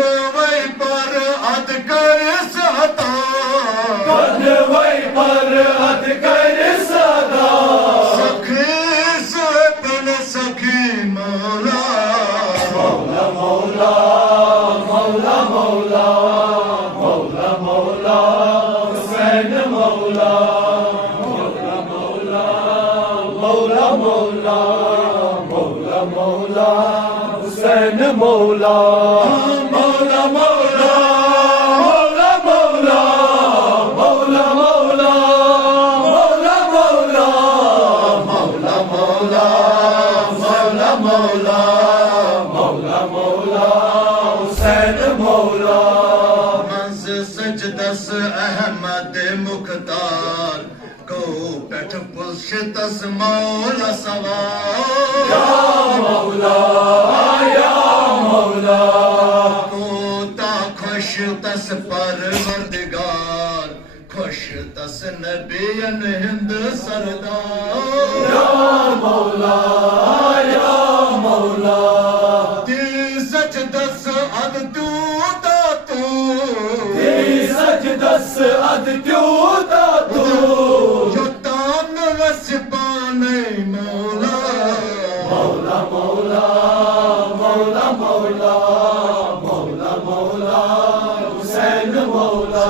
वही पर अद कर सदा वही पर अद कर सदा सखी सुबन सखी मौला मौला मौला मौला मौला मौला मौला हुसैन मौला मौला मौला मौला मौला मौला मौला हुसैन मौला मौला मौला मौला मौला मौला मौला मौला मौला मौला मौला मौला मौला मौला मौला हुसैन मौला मज सजदस अहमद मुख्तार को पैठ पुल्श दस मौला सवार या मौला या मौला कोता खुश तस परवरदिगार खुश तस नबियन हिंद सरदार या मौला या मौला ती सच दस अद तू दातू सजदस अद क्यों दातू जो तान वस पाने मौला मौला मौला मौला मौला मौला मौला हुसैन मौला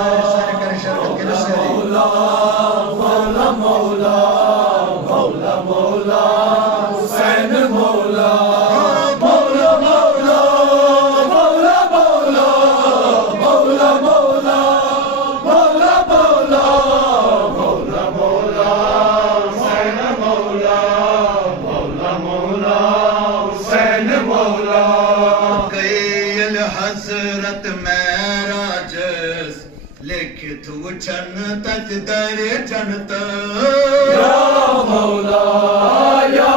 मौला मौला मौला मौला मौला हुसैन मौला मौला मौला मौला मौला मौला मौला मौला मौला मौला मौला हुसैन मौला मौला मौला हुसैन मौला गईल हजरत महराजस लिखित वचन तज दर जनत या मौला या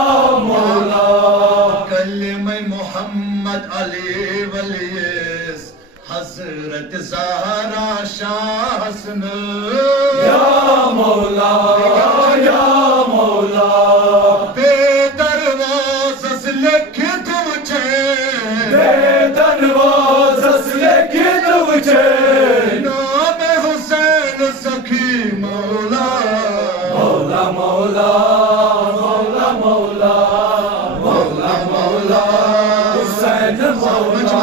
मौला कलमे मोहम्मद अली वलीस हजरत ज़हरा शाह हसन या मौला या मौला बेदरवाज़स लिखित वचन दरवाज़स लिखित वचन नाम हुसैन सखी मौला मौला मौला मौला मौला मौला मौला हुसैन मौला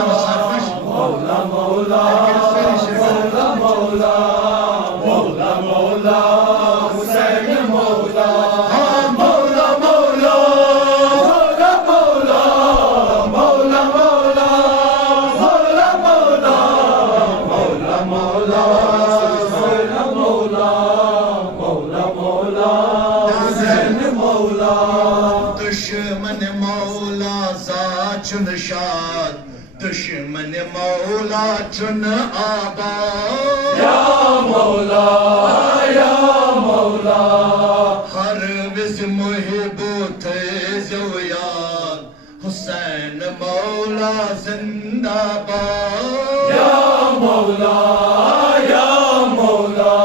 मौला मौला मौला मौला मौला मौला हुसैन मौला मौला मौला मौला मौला मौला मौला मौला मौला मौला मौला हुसैन मौला मौला मौला हुसैन मौला दुश्मन मौला सा चुन शाद दुश्मन मौला चुन आबाद या मौला या मौला हर विज मुहिबो थे जो याद हुसैन मौला जिंदाबाद या मौला या मौला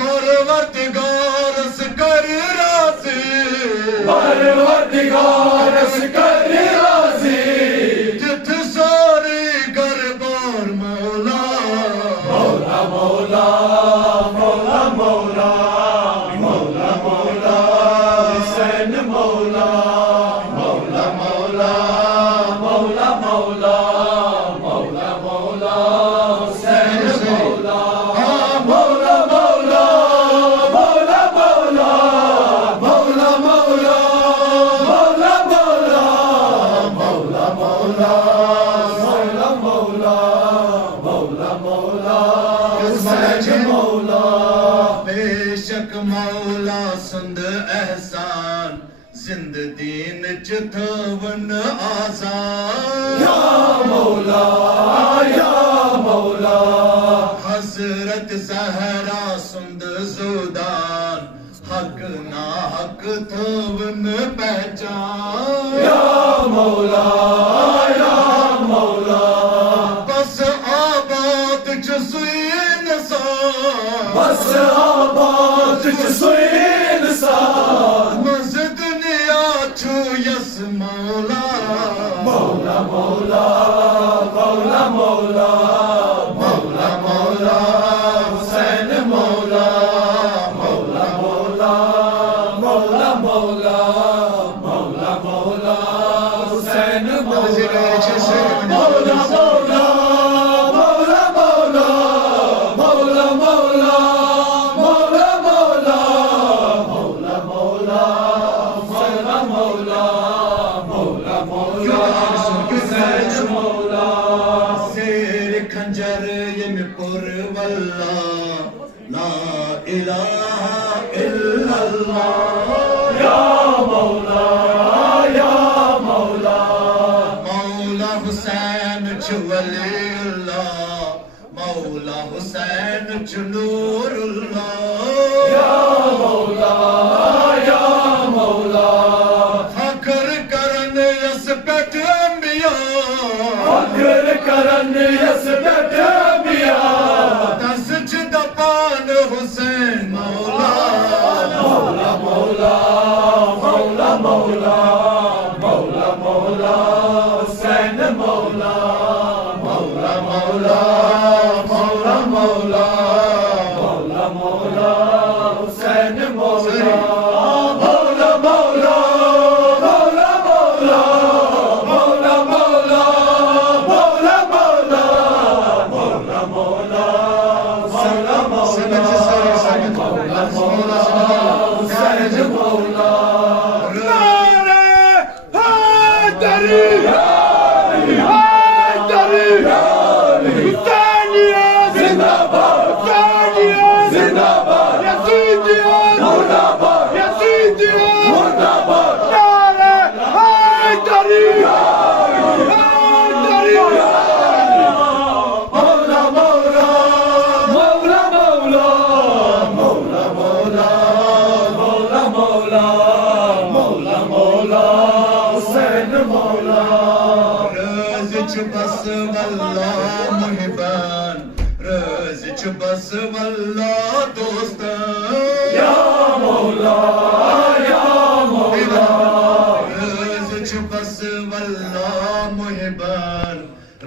परवरदिगार कर राज़ी परवरदिगार कर राज़ी जित सारी गरबार मौला मौला मौला मौला मौला मौला मौला हुसैन मौला मौला मौला मौला मौला मौला मौला हुसैन मौला मौला मौला मौला मौला मौला मौला मौला मौला मौला मौला मौला मौला मौला मौला हुसैन मौला बेशक मौला सुंद एहसान जिंद दीन चिथवन आसान या मौला या मौला हजरत ज़हरा सुंद जुदान हक ना हक थवन पहचान या मौला या मौला बस आबाद च सुई इंसान बस आबाद च सुई इंसान मज़ दुनिया छू यस मौला मौला मौला मौला मौला मौला मौला हुसैन मौला मौला मौला मौला मौला मौला मौला हुसैन मौला मौला मौला मौला मौला मौला मौला मौला मौला मौला मौला मौला मौला मौला मौला हुसैन मौला शेर खंजर ये में पुरवल्ला ला इलाहा इल्लल्लाह या मौला या मौला मौला हुसैन वलीउल्लाह मौला हुसैन नूरुल्लाह या मौला या मौला फख्र करन यस पेट अंबिया फख्र करन यस पेट अंबिया दस च दपान हुसैन मौला मौला मौला मौला मौला मौला मौला हुसैन मौला मौला मौला मौला मौला मौला मौला हुसैन मौला मौला मौला मौला मौला मौला मौला मौला मौला मौला मौला मौला मौला मौला मौला हुसैन मौला नारे हैदरी हैदरी हुसैनिया जिंदाबाद हुसैनिया जिंदाबाद यजीदिया मुर्दाबाद यजीदिया मुर्दाबाद नारे हैदरी हैदरी मौला मौला मौला मौला मौला मौला मौला मौला मौला मौला हुसैन मौला रज़ च बस वल्लाह मुहिबान रज़ च बस वल्लाह दोस्तान या मौला या मौला रज़ च बस वल्लाह मुहिबान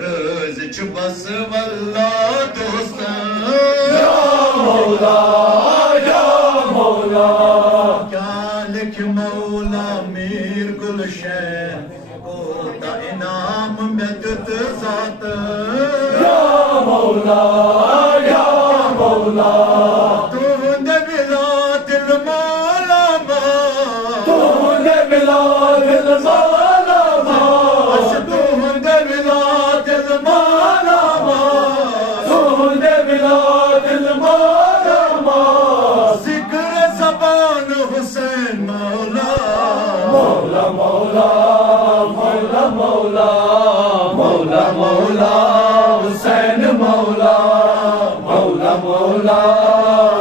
रज़ च बस वल्लाह दोस्तान या मौला या मौला क्या लिख मौला मीर गुलशन कोता इनाम मदद ज़ात या मौला या मौला तूने मिला दिल मौला तूने मिला दिल माला बस तूने मिला दिल मौला तूने मिला दिल माला जिक्र ज़बान हुसैन मौला मौला मौला मौला मौला मौला मौला हुसैन मौला मौला मौला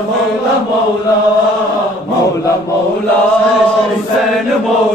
मौला मौला मौला मौला हुसैन मौला